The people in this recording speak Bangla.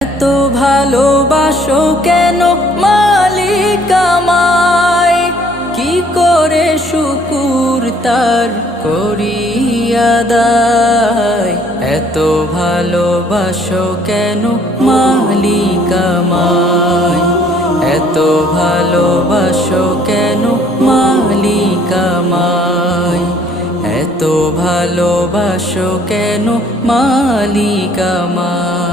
এত ভালোবাসো কেন মালিক আমায়, কি করে শুকুর তার করি আদায়। এত ভালোবাসো কেন মালিক আমায়, এত ভালোবাসো কেন মালিক আমায়, এত ভালোবাসো কেন মালিক আমায়।